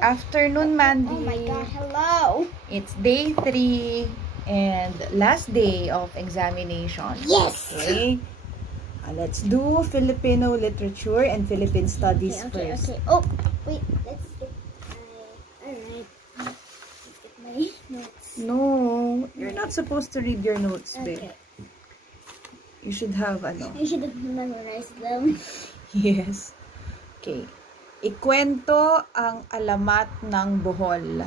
afternoon, Mandy. Oh my God, hello. It's day 3 and last day of examination. Yes. Okay. Let's do Filipino literature and Philippine studies first. Okay. Oh, wait. Let's get alright. Let's get my notes. No, you're not supposed to read your notes, babe. Okay. You should have You should have memorized them. Yes. Okay. Ikwento ang alamat ng Bohol.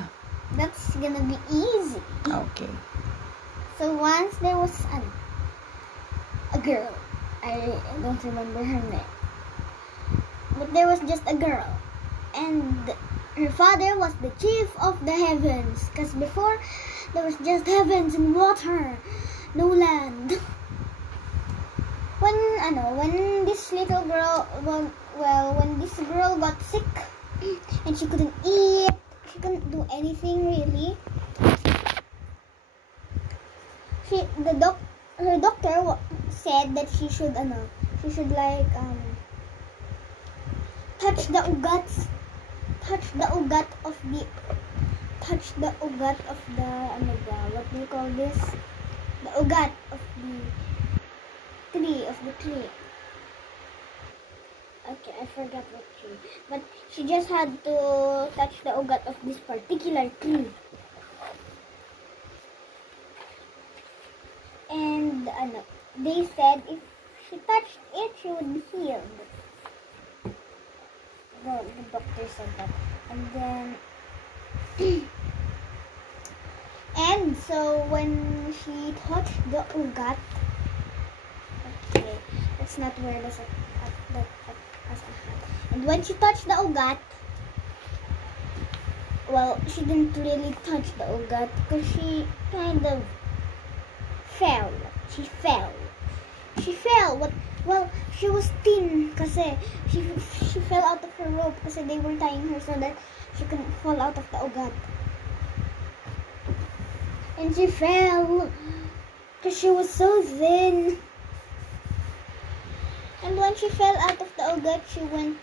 That's gonna be easy. Okay. So once there was a girl. I don't remember her name. But there was just a girl. And her father was the chief of the heavens. Because before, there was just heavens and water. No land. When this little girl, when this girl got sick and she couldn't eat, she couldn't do anything really. Her doctor said that she should like touch the ugat of the what do you call this? The ugat of the tree. Okay, I forgot what tree. But she just had to touch the ugat of this particular tree. And they said if she touched it, she would be healed. The doctor said that. And then and so when she touched the ugat, okay, let's not wear this as a hat. And when she touched the ugat, well, she didn't really touch the ugat because she kind of fell. She fell. Well, she was thin kasi she fell out of her rope kasi they were tying her so that she couldn't fall out of the ugat. And she fell because she was so thin. And when she fell out of the ugat, she went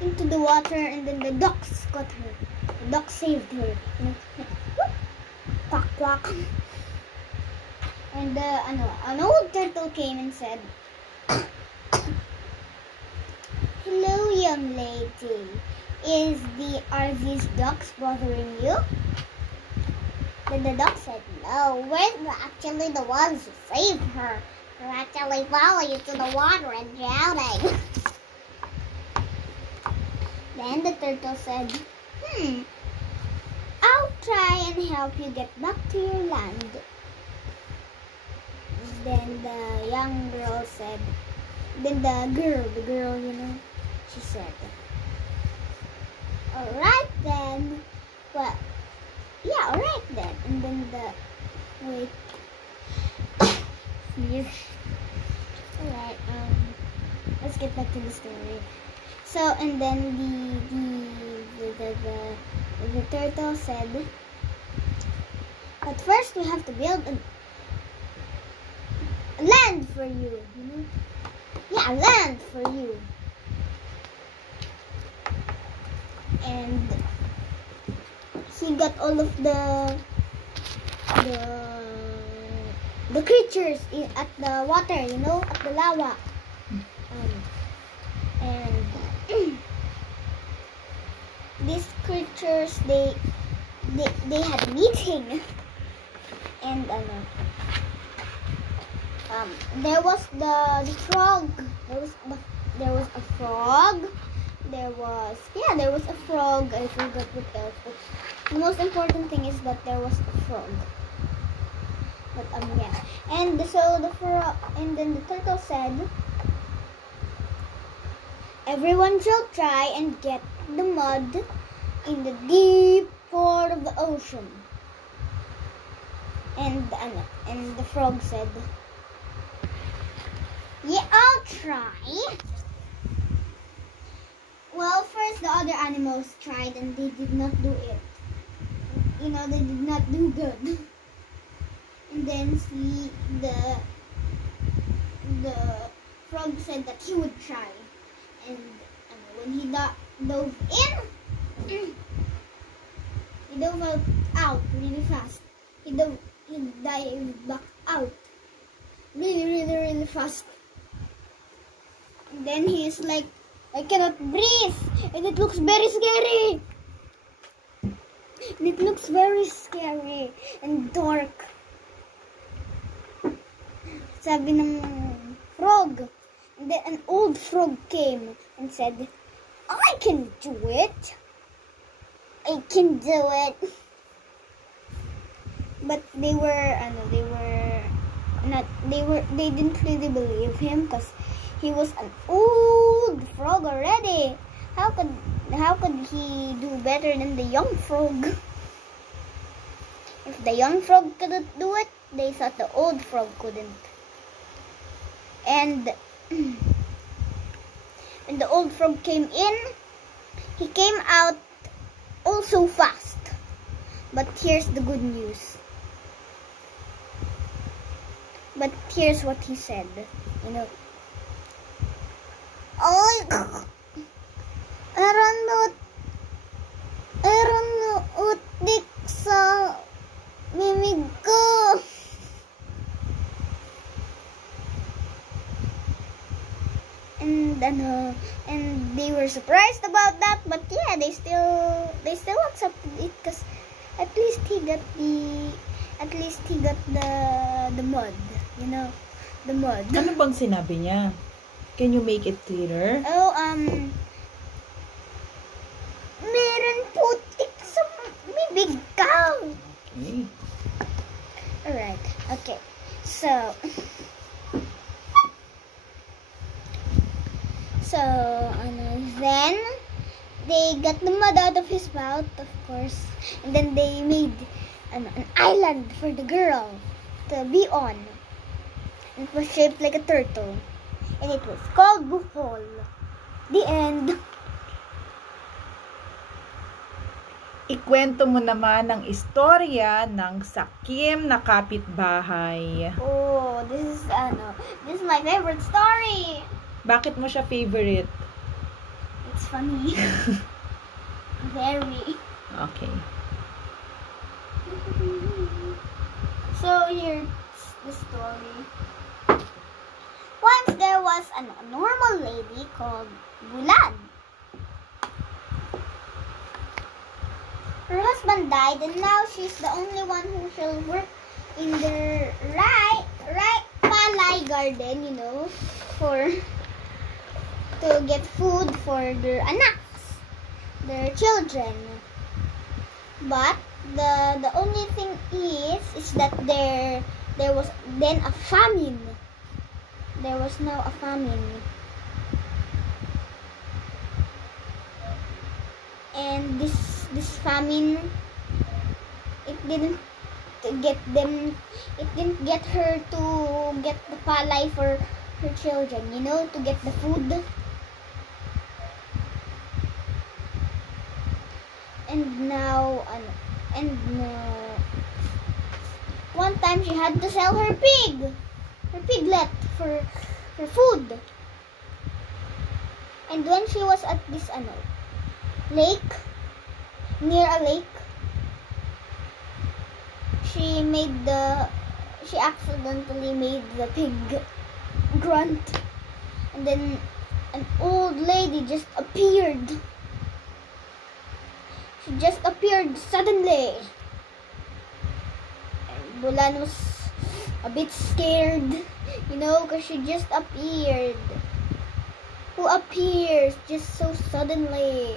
into the water, and then the ducks got her. The duck saved her. Quack quack. And an old turtle came and said, "Hello, young lady. Are these ducks bothering you?" Then the duck said, "No, we're actually the ones who saved her. We're actually falling into the water and drowning." Then the turtle said, "I'll try and help you get back to your land." Then the young girl said, then the girl, she said, "Alright then." Well, yeah, alright then. And then alright, let's get back to the story. So, and then the turtle said, "But first we have to build a land for you, Yeah, land for you." And he got all of the creatures at the water, at the lava. And these creatures, they had meeting, and there was the frog. There was a frog. There was a frog. I forgot what else. But the most important thing is that there was a frog. But yeah. And so the frog, and then the turtle said, "Everyone shall try and get the mud in the deep part of the ocean." And the frog said, "Yeah, I'll try." Well, first the other animals tried and they did not do it. They did not do good. And then the frog said that he would try. And when he dove in, he dove out really fast. He dived back out really fast. And then he's like, I cannot breathe, and it looks very scary. And it looks very scary and dark. Sabi ng frog. And then an old frog came and said, I can do it. I can do it. But they didn't really believe him because he was an old frog already. How could he do better than the young frog? If the young frog couldn't do it, they thought the old frog couldn't. And when the old frog came in, he came out also fast. But here's the good news. But here's what he said, Meron utik sa bibig ko. And they were surprised about that, but yeah, they still accepted it because at least he got the mud, the mud. Ano bang sinabi niya? Can you make it clearer? Oh, meron putik sa bibig ko. Okay. Alright, okay. So then they got the mud out of his mouth, of course, and then they made an island for the girl to be on. It was shaped like a turtle, and it was called Bohol. The end. Ikwento mo naman ang istorya ng sakim na kapitbahay. Oh, this is my favorite story. Bakit mo siya favorite? It's funny. Very. Okay. So here's the story. Once there was a normal lady called Bulan. Her husband died, and now she's the only one who shall work in the right palay garden, to get food for their anaks, their children. But the only thing is that there was then a famine. There was now a famine. And this famine, it didn't get her to get the palay for her children, to get the food. And now, one time she had to sell her piglet for food. And when she was at this lake, near a lake, she accidentally made the pig grunt, and then an old lady just appeared. She just appeared suddenly. And Bulan was a bit scared, because she just appeared. Who appears just so suddenly?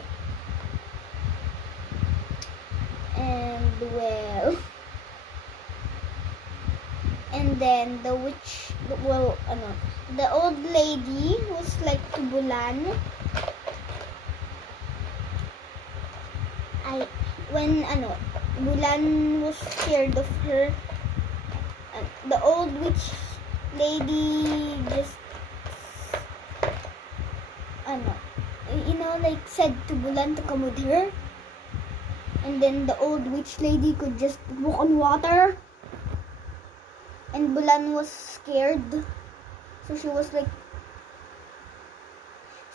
And then the old lady was like to Bulan, when Bulan was scared of her, the old witch lady just said to Bulan to come with her, and then the old witch lady could just walk on water, and Bulan was scared, so she was like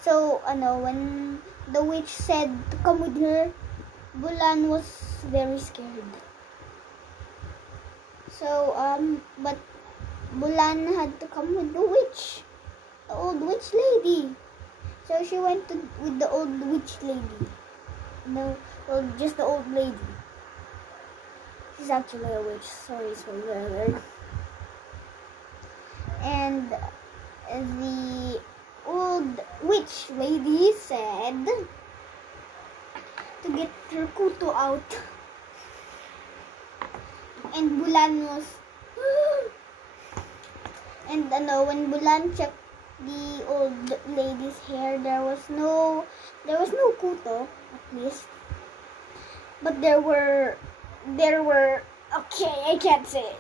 So, when the witch said to come with her, Bulan was very scared. So, but Bulan had to come with the witch, the old witch lady. So she went with the old witch lady. Just the old lady. She's actually a witch. Sorry, spoiler. And the old witch lady said to get her kuto out. And Bulan was... And when Bulan checked the old lady's hair, there was no kuto, at least. But there were okay, I can't say.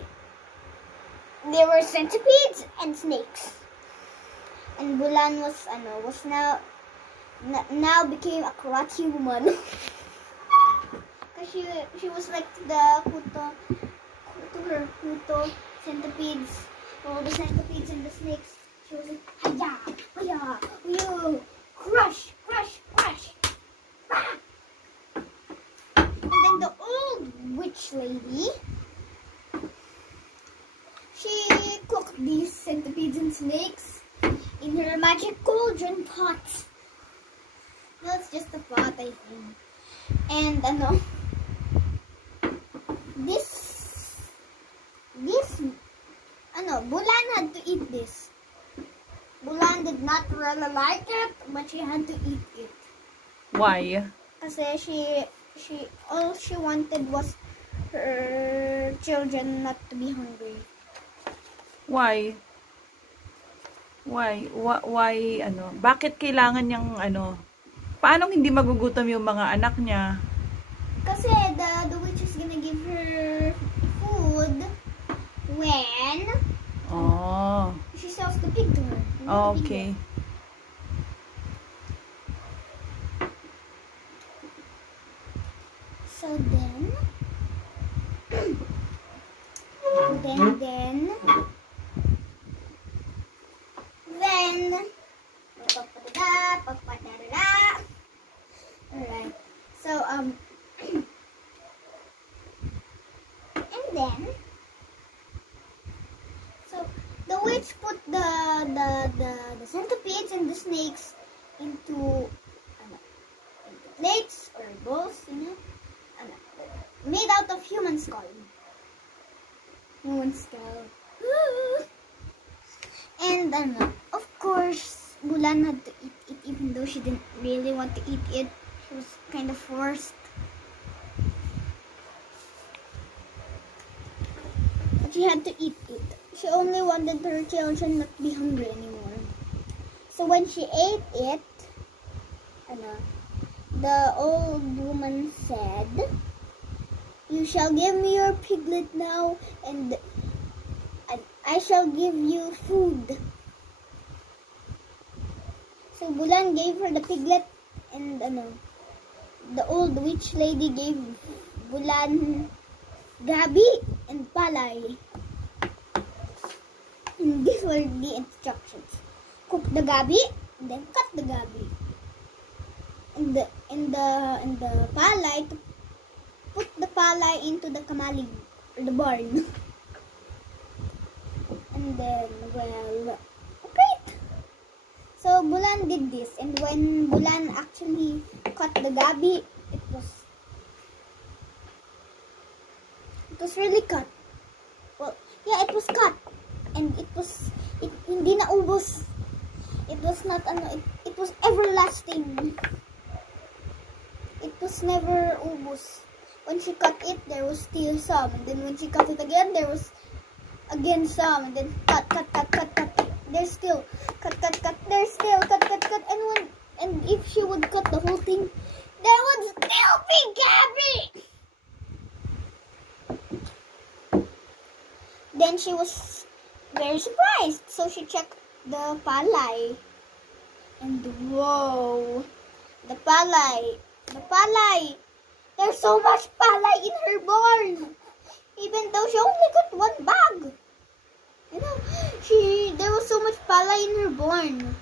There were centipedes and snakes. And Bulan was now became a karate woman. Cause she was like the kuto centipedes, all the centipedes and the snakes. She was like, hiya, hiya, yo, crush, crush, crush. Ah! And then the old witch lady, she cooked these centipedes and snakes in her magic cauldron pot. No, it's just a pot, I think. And Bulan had to eat this. Bulan did not really like it, but she had to eat it. Why? Kasi all she wanted was her children not to be hungry. Why? Bakit kailangan niyang paano hindi magugutom yung mga anak niya? Kasi the witch is gonna give her food when she sells the pig to her. Okay. So then alright. So and then the witch put the centipedes and the snakes into plates or bowls, made out of human skull. Human skull. And of course, Bulan had to eat it, even though she didn't really want to eat it. She was kind of forced. But she had to eat it. She only wanted her children not to be hungry anymore. So when she ate it, the old woman said, "You shall give me your piglet now, and I shall give you food." So Bulan gave her the piglet, and the old witch lady gave Bulan gabi and palay. And these were the instructions: cook the gabi, and then cut the gabi. And the palay, to put the palay into the kamalig, or the barn. And then, great. So Bulan did this, and when Bulan actually cut the gabi, it was really cut. Well, yeah, it was cut, and it hindi na ubos. It was not it was everlasting. It was never ubos. When she cut it, there was still some, and then when she cut it again, there was again some, and then cut. There's still cut. There's still cut. And if she would cut the whole thing, there would still be gabi. Then she was very surprised, so she checked the palay, and whoa, the palay. There's so much palay in her barn, even though she only got one bag. There was so much palay in her barn.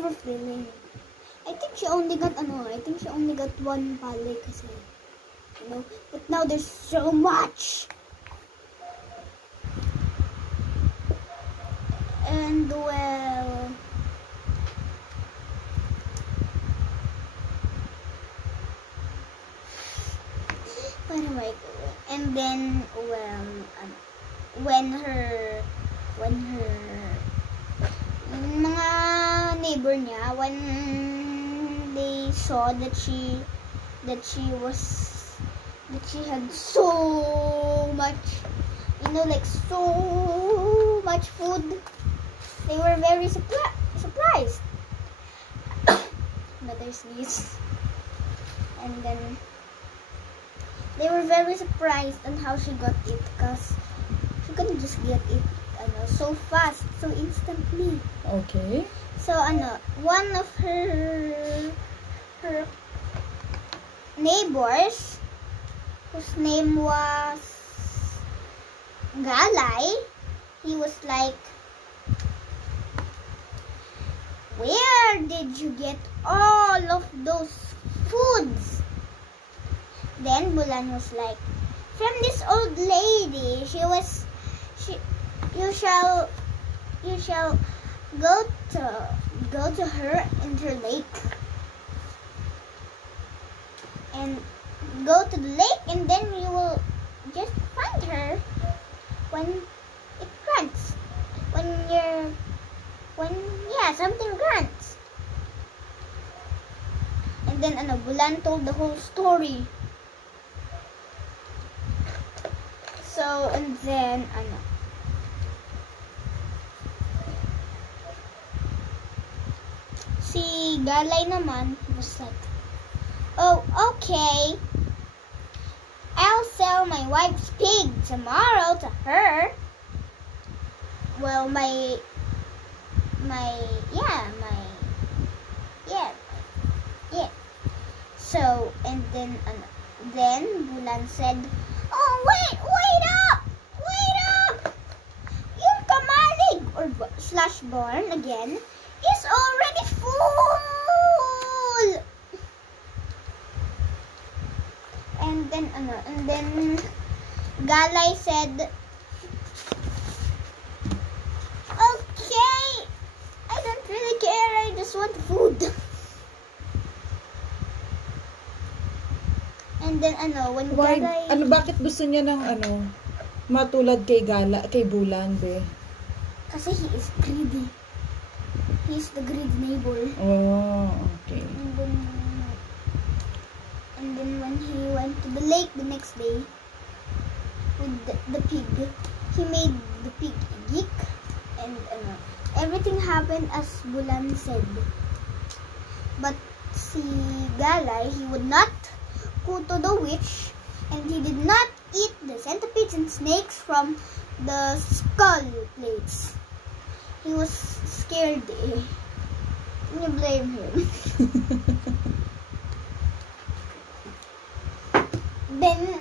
overfilling. I think she only got one pale kasi, you know, but now there's so much. And well, anyway, and then well, when her mga neighbor niya, when they saw that she had so much, you know, like so much food, they were very surprised. Another sneeze. And then they were very surprised on how she got it, because she couldn't just get it so fast, so instantly. Okay. So one of her neighbors, whose name was Galay, he was like, "Where did you get all of those foods?" Then Bulan was like, "From this old lady. You shall go to her in her lake, and go to the lake, and then you will just find her when it grants, when something grants." And then Bulan told the whole story. So, and then si Galay naman was like, "Oh, okay. I'll sell my wife's pig tomorrow to her." Well, yeah. So, and then Bulan said, "Oh, wait up! Your kamalig, or /barn again, is already full." And then Galay said, "Okay, I don't really care. I just want food." And then when Galay, bakit gusto niya ng matulad kay Bulan, be? Kasi he is greedy. He is the greedy neighbor. Oh, okay. And then when he went to the lake the next day with the pig, he made the pig geek, and everything happened as Bulan said. But si Galay, he would not go to the witch, and he did not eat the centipedes and snakes from the skull plates. He was scared. Can you blame him? Then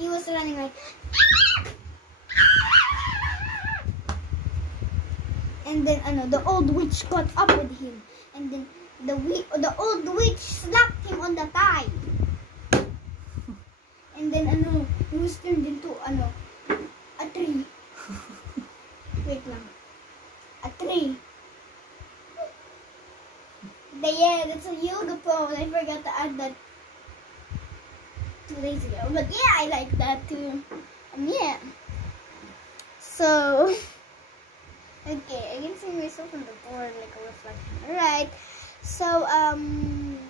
he was running like, and then the old witch caught up with him, and then the old witch slapped him on the thigh, and then he was turned into a tree. Wait lang, a tree. Yeah, that's a yoga pose. I forgot to add that 2 days ago, but yeah, I like that too. And yeah, so okay, I can see myself on the board like a reflection. Alright, so ano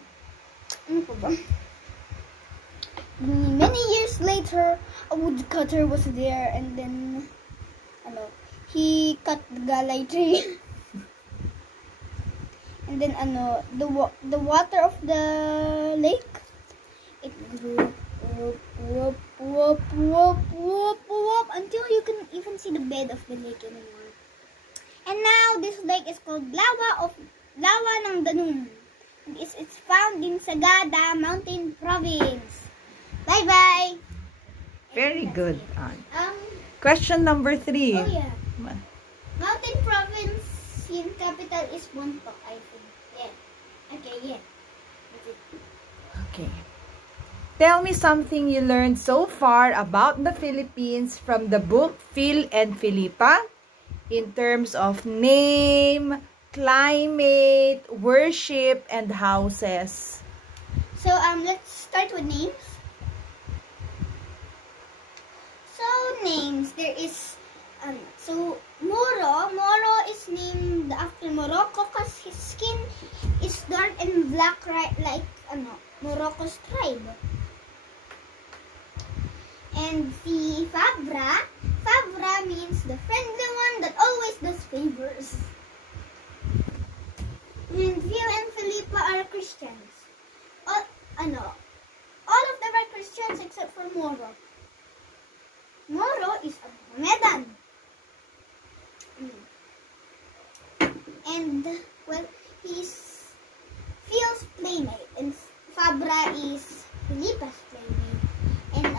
pa ba? Many years later, a woodcutter was there, and then he cut the Galay tree. And then the water of the lake, it grew up until you can even see the bed of the lake anymore. And now this lake is called Lawa ng Danum. And it's found in Sagada Mountain Province. Bye bye. Very good, Anne. Question number 3. Oh yeah. Philippine capital is Bontoc, I think. Yeah. Okay, yeah. That's it. Okay. Tell me something you learned so far about the Philippines from the book Fil and Filippa in terms of name, climate, worship, and houses. So let's start with names. So names, there is so Moro is named after Morocco because his skin is dark and black, right, like Morocco's tribe. And the Fabra means the friendly one that always does favors. And Fil and Filippa are Christians. All of them are Christians except for Moro. Moro is a Mohammedan. And, well, he's Phil's playmate. And Fabra is Filippa's playmate. And,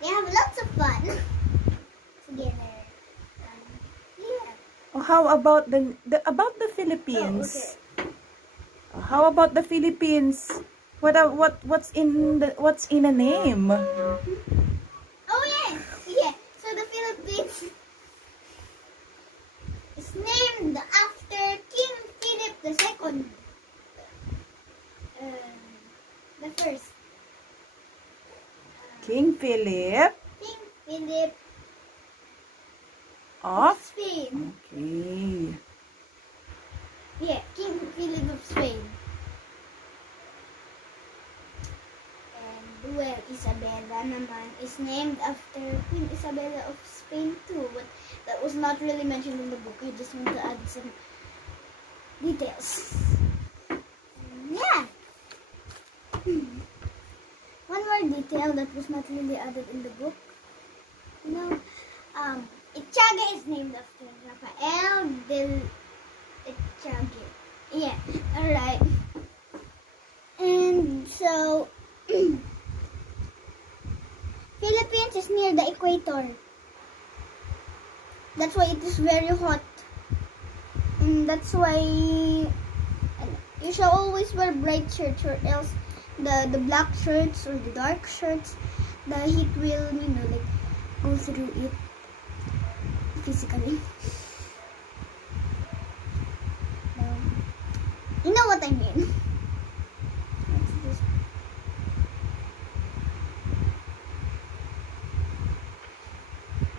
they have lots of fun together. Yeah. How about the Philippines? Oh, okay. How about the Philippines? What's in a name? Oh yeah. So the Philippines is named after King Philip II. The first. King Philip King Philip of Spain. Okay. Yeah, King Philip of Spain. And well, Isabela naman is named after Queen Isabela of Spain too, but that was not really mentioned in the book. I just want to add some details. Yeah. One more detail that was not really added in the book. Itiaga is named after Rafael del Itiaga. Yeah, alright. And so, Philippines is near the equator. That's why it is very hot. And that's why you should always wear bright shirts, or else the black shirts or the dark shirts, the heat will, go through it physically. You know what I mean.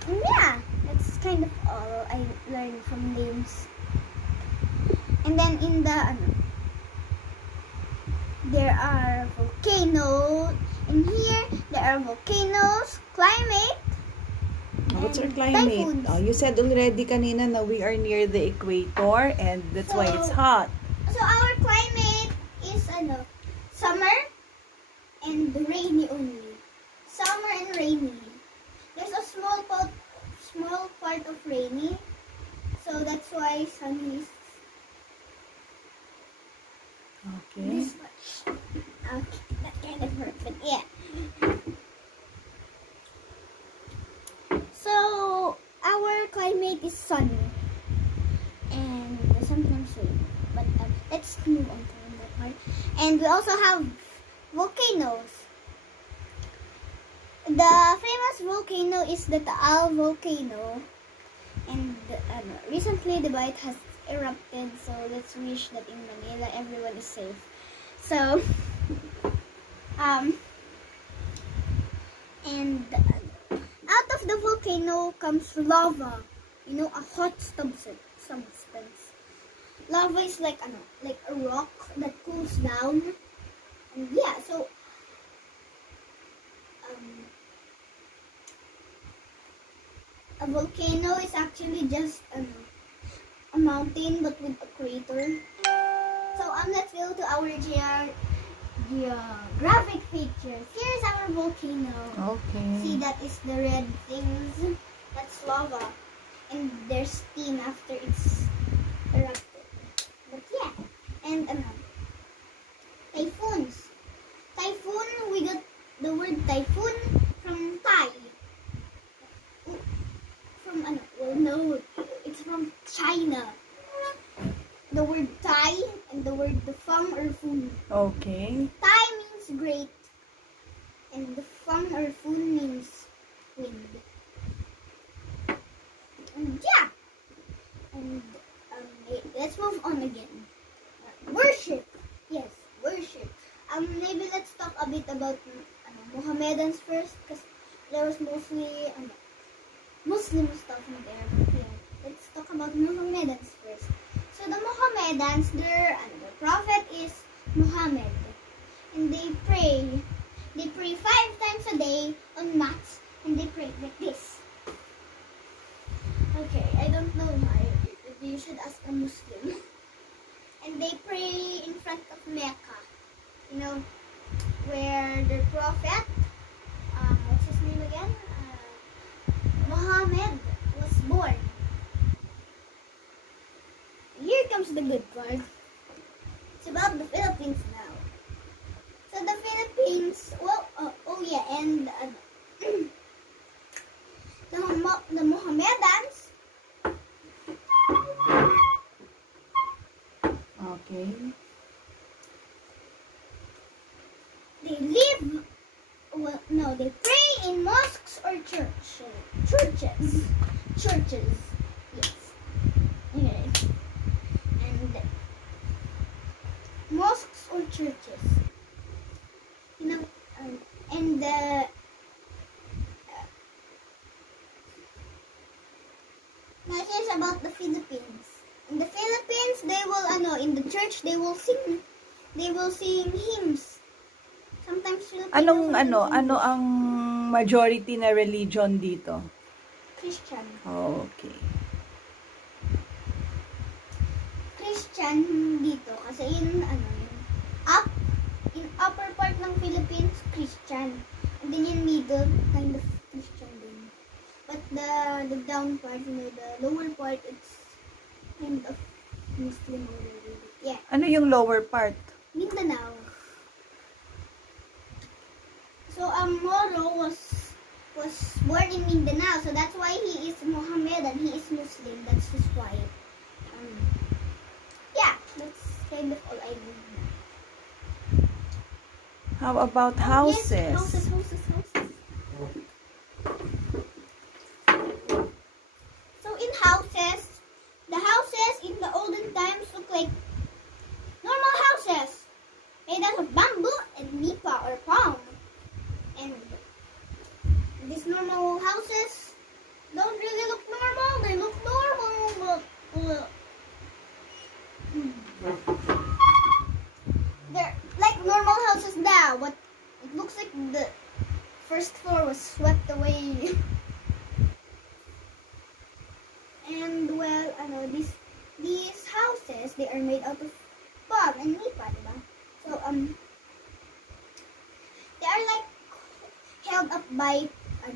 And yeah, that's kind of all I learned from names. And then in the there are volcanoes. In here, there are volcanoes, climate. What's our climate? Typhoons. Oh, you said already kanina na we are near the equator and that's why it's hot. So our climate is summer and rainy only. Summer and rainy. There's a small part of rainy. So that's why sunny is Okay. this much. Okay, that kind of hurt, but yeah. So our climate is sunny and sometimes rainy. But let's move on to that part. And we also have volcanoes. The famous volcano is the Taal volcano, and recently the Bakit has erupted, so let's wish that in Manila everyone is safe. So and out of the volcano comes lava, a hot substance. Lava is like a rock that cools down, and yeah, so a volcano is actually just a mountain but with a crater. So let's go to our geographic features. Here's our volcano. Okay. See, that is the red things. That's lava, and there's steam after it's erupted. But yeah, and typhoons. Typhoon, we got the word typhoon from Thai. From no, it's from China. Okay. Tai means great. And the fun or fun means wind. And yeah. And let's move on again. Worship. Yes, worship. Maybe let's talk a bit about Mohammedans first, because there was mostly Muslim stuff in there. But yeah, let's talk about Mohammedans first. So the Mohammedans, their prophet is Muhammad, and they pray. They pray 5 times a day on mats, and they pray like this. Okay, I don't know why. You should ask a Muslim. And they pray in front of Mecca. You know, where the prophet, what's his name again? Muhammad was born. Here comes the good part. It's about the Philippines now. So the Philippines, well, and the Mohammedans. Okay. They pray in mosques or churches. Churches, yes. Okay. And mosques or churches. You know, and now here's about the Philippines. In the Philippines, they will in the church they will sing hymns. Sometimes Filipinos. Ano ang majority na religion dito? Christian. Oh, okay. Christian dito kasi in upper part ng Philippines Christian. And then in middle kind of Christian din. But the down part, the lower part, it's kind of Muslim already. Yeah. Ano yung lower part? Mindanao. So Moro was born in Mindanao, so that's why he is Mohammedan. He is Muslim. That's just why. Yeah, that's kind of all I know. How about houses? Yes, houses. So in houses, the houses in the olden times look like normal houses made out of bamboo and nipa or palm. And these normal houses don't really look normal. They look normal, but they're like normal houses now. But it looks like the first floor was swept away. And well, these houses, they are made out of palm and nipa, diba? So they are like held up by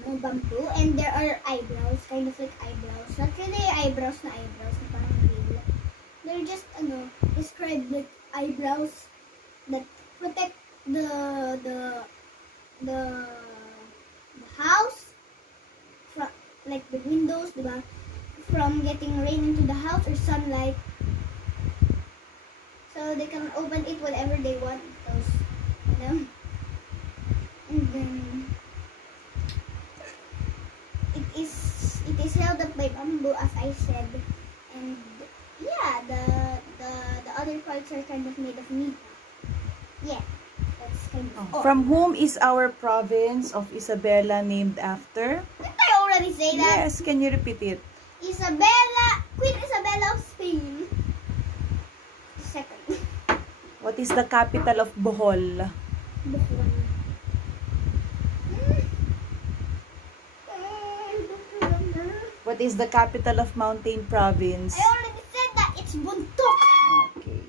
bamboo, and there are eyebrows, kind of like eyebrows. Not really eyebrows na parang real. They're just described like eyebrows that protect the house from, like the windows, diba? From getting rain into the house or sunlight. So they can open it whenever they want. Those, and then it is held up by bamboo, as I said, and yeah, the other parts are kind of made of nipa. Yeah, that's kind of all. From whom is our province of Isabela named after? Didn't I already say that? Yes, can you repeat it? Queen Isabela of Spain. Second. What is the capital of Bohol? Bohol. What is the capital of Mountain Province? I already said that. It's Buntok. Okay.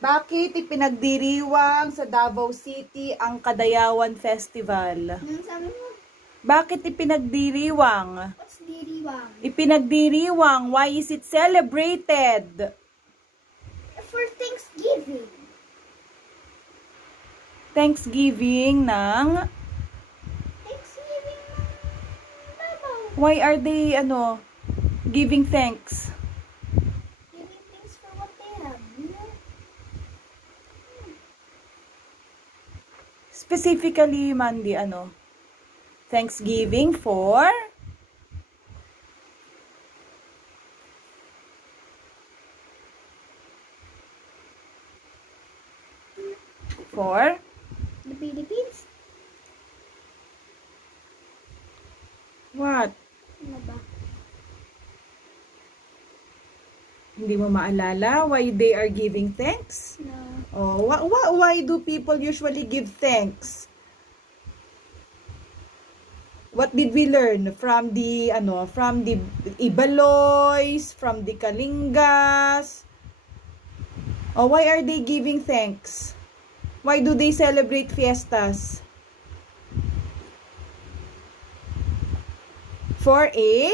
Bakit ipinagdiriwang sa Davao City ang Kadayawan Festival? Anong sabi mo? Bakit ipinagdiriwang? What's diriwang? Ipinagdiriwang. Why is it celebrated? For Thanksgiving. Thanksgiving ng... Why are they, giving thanks? Giving thanks for what they Specifically, Mandy, ano? Thanksgiving for? For? The Philippines? What? Ano ba? Hindi mo maalala why they are giving thanks? No. Oh, why do people usually give thanks? What did we learn from the Ibaloys, from the Kalingas? Oh, why are they giving thanks? Why do they celebrate fiestas? For a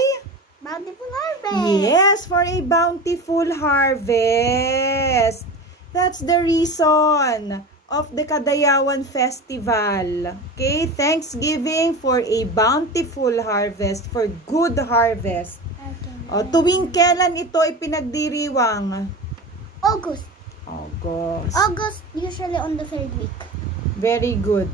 Bountiful harvest. yes, for a bountiful harvest. That's the reason of the Kadayawan Festival. Okay, Thanksgiving for a bountiful harvest, for good harvest. Okay. O, tuwing kelan ito ipinagdiriwang? August. August. August, usually on the 3rd week. Very good.